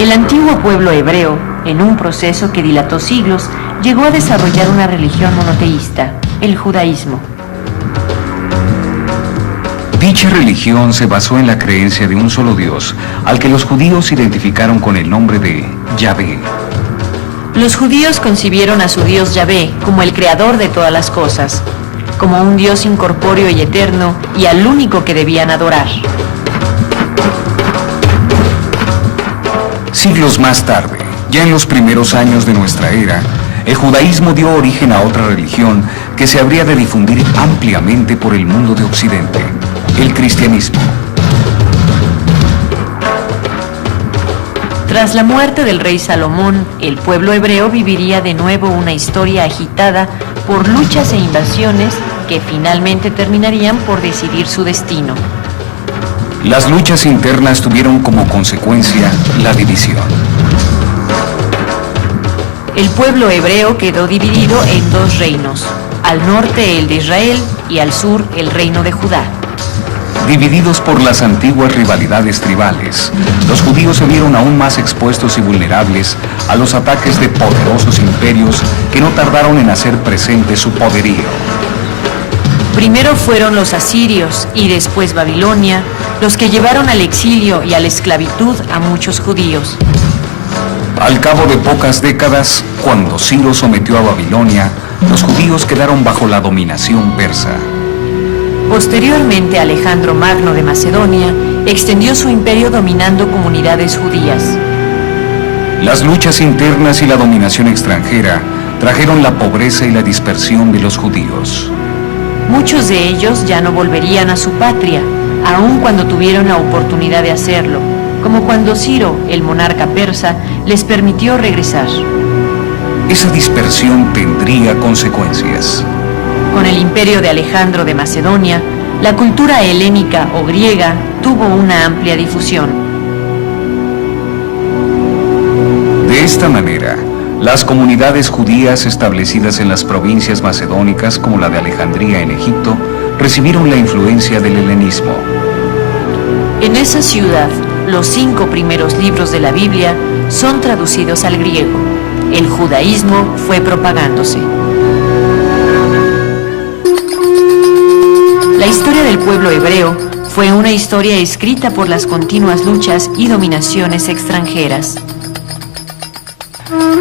El antiguo pueblo hebreo, en un proceso que dilató siglos, llegó a desarrollar una religión monoteísta, el judaísmo. Dicha religión se basó en la creencia de un solo Dios, al que los judíos identificaron con el nombre de Yahvé. Los judíos concibieron a su Dios Yahvé como el creador de todas las cosas, como un Dios incorpóreo y eterno, y al único que debían adorar. Siglos más tarde, ya en los primeros años de nuestra era, el judaísmo dio origen a otra religión que se habría de difundir ampliamente por el mundo de Occidente, el cristianismo. Tras la muerte del rey Salomón, el pueblo hebreo viviría de nuevo una historia agitada por luchas e invasiones que finalmente terminarían por decidir su destino. Las luchas internas tuvieron como consecuencia la división. El pueblo hebreo quedó dividido en dos reinos, al norte el de Israel y al sur el reino de Judá. Divididos por las antiguas rivalidades tribales, los judíos se vieron aún más expuestos y vulnerables a los ataques de poderosos imperios que no tardaron en hacer presente su poderío. Primero fueron los asirios y después Babilonia, los que llevaron al exilio y a la esclavitud a muchos judíos. Al cabo de pocas décadas, cuando Ciro sometió a Babilonia, los judíos quedaron bajo la dominación persa. Posteriormente, Alejandro Magno de Macedonia extendió su imperio dominando comunidades judías. Las luchas internas y la dominación extranjera trajeron la pobreza y la dispersión de los judíos. Muchos de ellos ya no volverían a su patria, aun cuando tuvieron la oportunidad de hacerlo, como cuando Ciro, el monarca persa, les permitió regresar. Esa dispersión tendría consecuencias. Con el imperio de Alejandro de Macedonia, la cultura helénica o griega tuvo una amplia difusión. De esta manera, las comunidades judías establecidas en las provincias macedónicas como la de Alejandría en Egipto recibieron la influencia del helenismo. En esa ciudad, los 5 primeros libros de la Biblia son traducidos al griego. El judaísmo fue propagándose. La historia del pueblo hebreo fue una historia escrita por las continuas luchas y dominaciones extranjeras.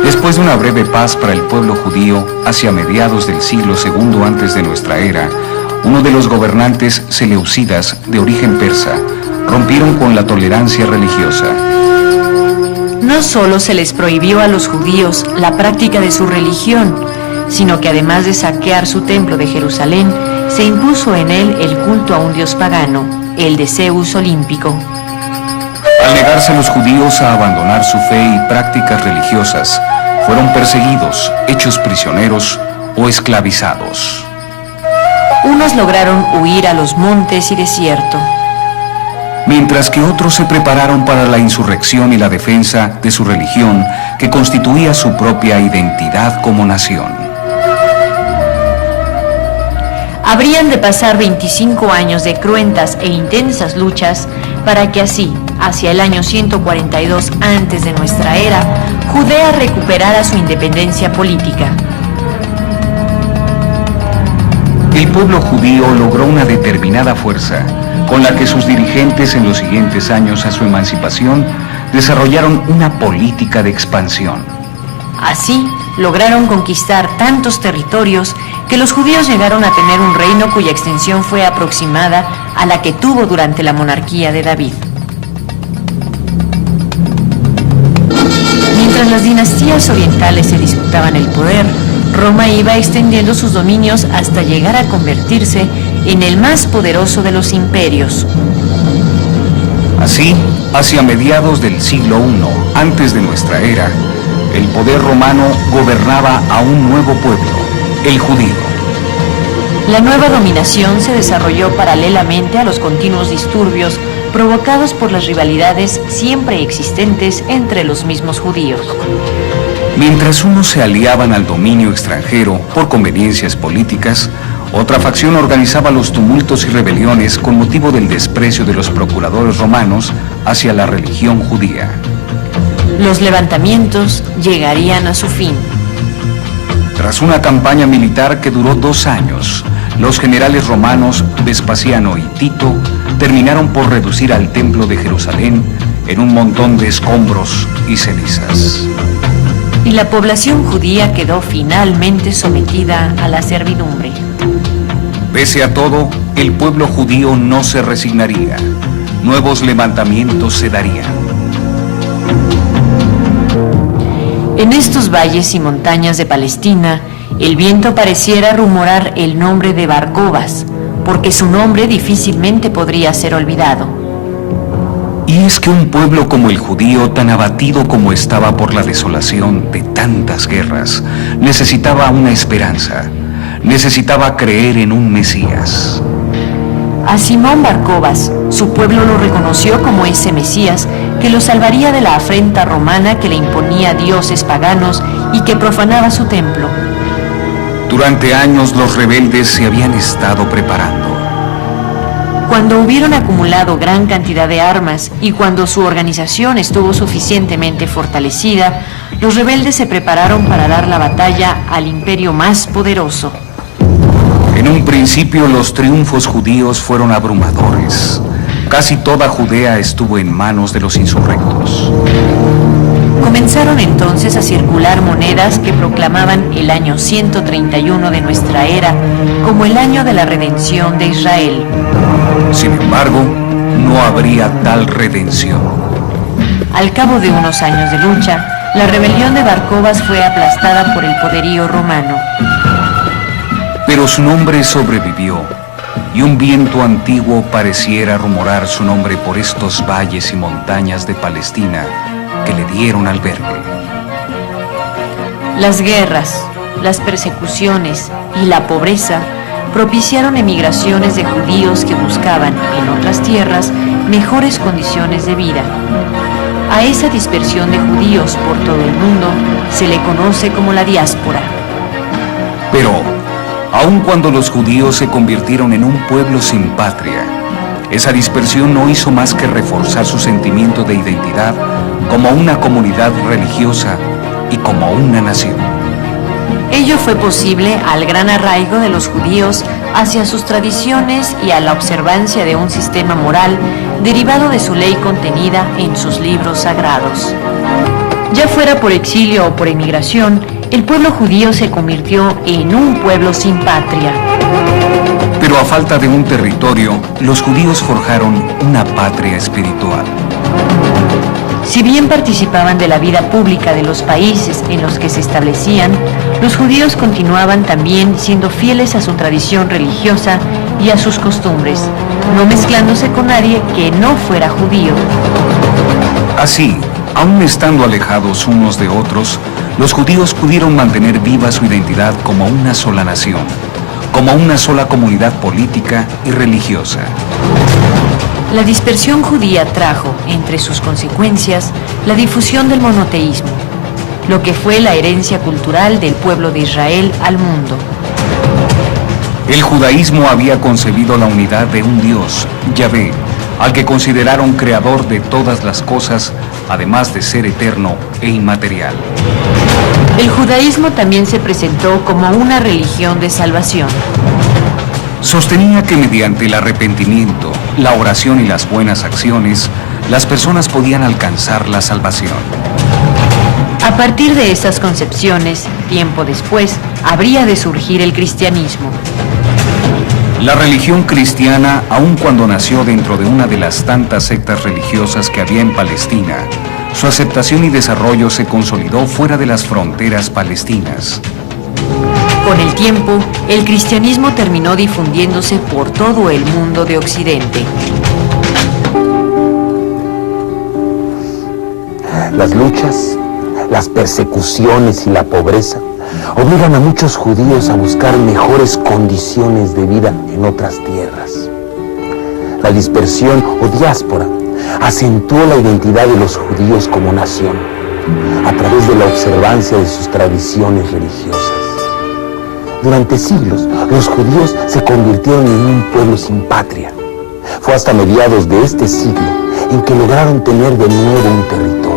Después de una breve paz para el pueblo judío, hacia mediados del siglo II antes de nuestra era, uno de los gobernantes seleucidas de origen persa rompieron con la tolerancia religiosa. No solo se les prohibió a los judíos la práctica de su religión, sino que además de saquear su templo de Jerusalén, se impuso en él el culto a un dios pagano, el de Zeus olímpico. Al negarse los judíos a abandonar su fe y prácticas religiosas, fueron perseguidos, hechos prisioneros o esclavizados. Unos lograron huir a los montes y desierto, mientras que otros se prepararon para la insurrección y la defensa de su religión, que constituía su propia identidad como nación. Habrían de pasar 25 años de cruentas e intensas luchas para que así, hacia el año 142 antes de nuestra era, Judea recuperara su independencia política. El pueblo judío logró una determinada fuerza, con la que sus dirigentes en los siguientes años a su emancipación desarrollaron una política de expansión. Así, lograron conquistar tantos territorios que los judíos llegaron a tener un reino cuya extensión fue aproximada a la que tuvo durante la monarquía de David. Mientras las dinastías orientales se disputaban el poder, Roma iba extendiendo sus dominios hasta llegar a convertirse en el más poderoso de los imperios. Así, hacia mediados del siglo I antes de nuestra era, el poder romano gobernaba a un nuevo pueblo, el judío. La nueva dominación se desarrolló paralelamente a los continuos disturbios provocados por las rivalidades siempre existentes entre los mismos judíos. Mientras unos se aliaban al dominio extranjero por conveniencias políticas, otra facción organizaba los tumultos y rebeliones con motivo del desprecio de los procuradores romanos hacia la religión judía. Los levantamientos llegarían a su fin. Tras una campaña militar que duró 2 años, los generales romanos Vespasiano y Tito terminaron por reducir al templo de Jerusalén en un montón de escombros y cenizas. Y la población judía quedó finalmente sometida a la servidumbre. Pese a todo, el pueblo judío no se resignaría. Nuevos levantamientos se darían. En estos valles y montañas de Palestina, el viento pareciera rumorar el nombre de Bar-Cobas, porque su nombre difícilmente podría ser olvidado. Y es que un pueblo como el judío, tan abatido como estaba por la desolación de tantas guerras, necesitaba una esperanza, necesitaba creer en un Mesías. A Simón Bar-Cobas, su pueblo lo reconoció como ese Mesías que lo salvaría de la afrenta romana que le imponía dioses paganos y que profanaba su templo. Durante años los rebeldes se habían estado preparando. Cuando hubieron acumulado gran cantidad de armas y cuando su organización estuvo suficientemente fortalecida, los rebeldes se prepararon para dar la batalla al imperio más poderoso. En un principio los triunfos judíos fueron abrumadores. Casi toda Judea estuvo en manos de los insurrectos. Comenzaron entonces a circular monedas que proclamaban el año 131 de nuestra era como el año de la redención de Israel. Sin embargo, no habría tal redención. Al cabo de unos años de lucha, la rebelión de Bar-Cobas fue aplastada por el poderío romano. Pero su nombre sobrevivió, y un viento antiguo pareciera rumorar su nombre por estos valles y montañas de Palestina que le dieron albergue. Las guerras, las persecuciones y la pobreza propiciaron emigraciones de judíos que buscaban en otras tierras mejores condiciones de vida. A esa dispersión de judíos por todo el mundo se le conoce como la diáspora. Pero, aun cuando los judíos se convirtieron en un pueblo sin patria, esa dispersión no hizo más que reforzar su sentimiento de identidad como una comunidad religiosa y como una nación. Ello fue posible al gran arraigo de los judíos hacia sus tradiciones y a la observancia de un sistema moral derivado de su ley contenida en sus libros sagrados. Ya fuera por exilio o por emigración, el pueblo judío se convirtió en un pueblo sin patria. Pero a falta de un territorio, los judíos forjaron una patria espiritual. Si bien participaban de la vida pública de los países en los que se establecían, los judíos continuaban también siendo fieles a su tradición religiosa y a sus costumbres, no mezclándose con nadie que no fuera judío. Así, aun estando alejados unos de otros, los judíos pudieron mantener viva su identidad como una sola nación, como una sola comunidad política y religiosa. La dispersión judía trajo, entre sus consecuencias, la difusión del monoteísmo, lo que fue la herencia cultural del pueblo de Israel al mundo. El judaísmo había concebido la unidad de un Dios, Yahvé, al que consideraron creador de todas las cosas, además de ser eterno e inmaterial. El judaísmo también se presentó como una religión de salvación. Sostenía que mediante el arrepentimiento, la oración y las buenas acciones, las personas podían alcanzar la salvación. A partir de estas concepciones, tiempo después, habría de surgir el cristianismo. La religión cristiana, aun cuando nació dentro de una de las tantas sectas religiosas que había en Palestina, su aceptación y desarrollo se consolidó fuera de las fronteras palestinas. Con el tiempo, el cristianismo terminó difundiéndose por todo el mundo de Occidente. Las luchas, las persecuciones y la pobreza obligan a muchos judíos a buscar mejores condiciones de vida en otras tierras. La dispersión o diáspora acentuó la identidad de los judíos como nación a través de la observancia de sus tradiciones religiosas. Durante siglos, los judíos se convirtieron en un pueblo sin patria. Fue hasta mediados de este siglo en que lograron tener de nuevo un territorio.